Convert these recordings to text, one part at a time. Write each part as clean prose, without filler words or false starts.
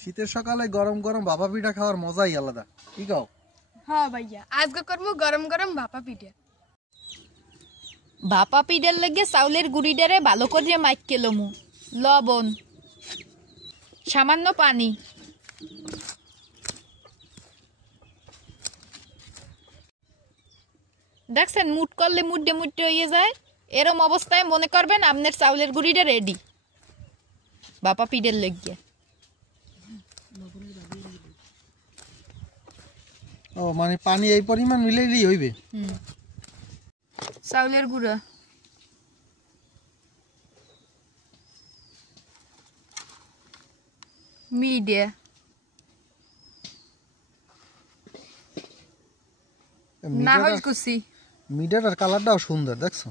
শীতের সকালে গরম গরম ভাপা পিঠা খাওয়ার মজাই আলাদা, কি কও? হ্যাঁ ভাইয়া, আজকে করবো গরম গরম ভাপা পিঠা। ভাপা পিঠার লাগে চাউলের গুড়িটারে ভালো করে মাইকে লমু, লবণ, সামান্য পানি, দেখছেন মুট করলে মুড্ডে মুড্ডে হয়ে যায়। এরম অবস্থায় মনে করবেন আপনার চাউলের গুড়িটা রেডি ভাপা পিঠার লাগিয়ে। ও মানে পানি এই পরিমাণ মিলাইলেই হইবে? চাউলের গুঁড়া, মিডিয়া, নাহল কুচি, মিডিয়াটার কালারটাও সুন্দর, দেখছো?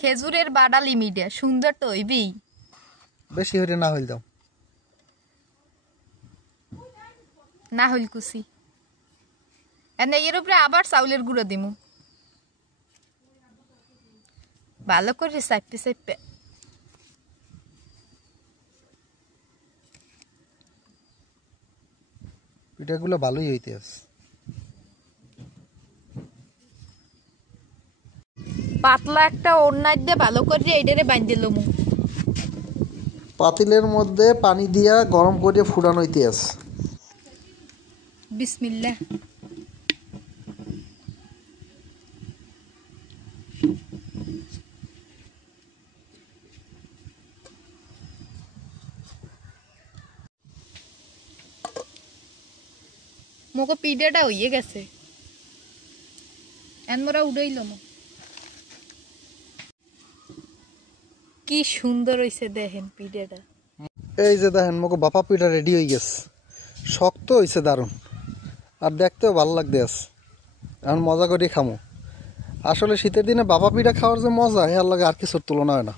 খেজুরের বাডালি মিডিয়া, সুন্দর তো হইবেই। বেশি হইলে না হইল দাও। নাহল কুচি, এর উপরে আবার চাউলের গুঁড়ো দিমু, ভালো করে চাপে চাপে। পিঠাগুলো ভালোই হইতে আছে। পাতলা একটা ওড়নায় দিয়ে ভালো করে এইটারে বাঁধে লমু। পাতিলের মধ্যে পানি দিয়া গরম করে ফুটানো হইতে আছে। বিসমিল্লাহ। মোকে পিঠাটা হইয়ে গেছে, মোরা উড়াইল। কি সুন্দর হইছে দেখেন পিঠাটা। এই যে দেখেন মোকে ভাপা পিঠা রেডি হয়ে গেছে, শক্ত হয়েছে দারুণ, আর দেখতেও ভালো লাগতে আছে। এখন মজা করে খামো। আসলে শীতের দিনে ভাপা পিঠা খাওয়ার যে মজা, এর লাগে আর কিছুর তুলনা হয় না।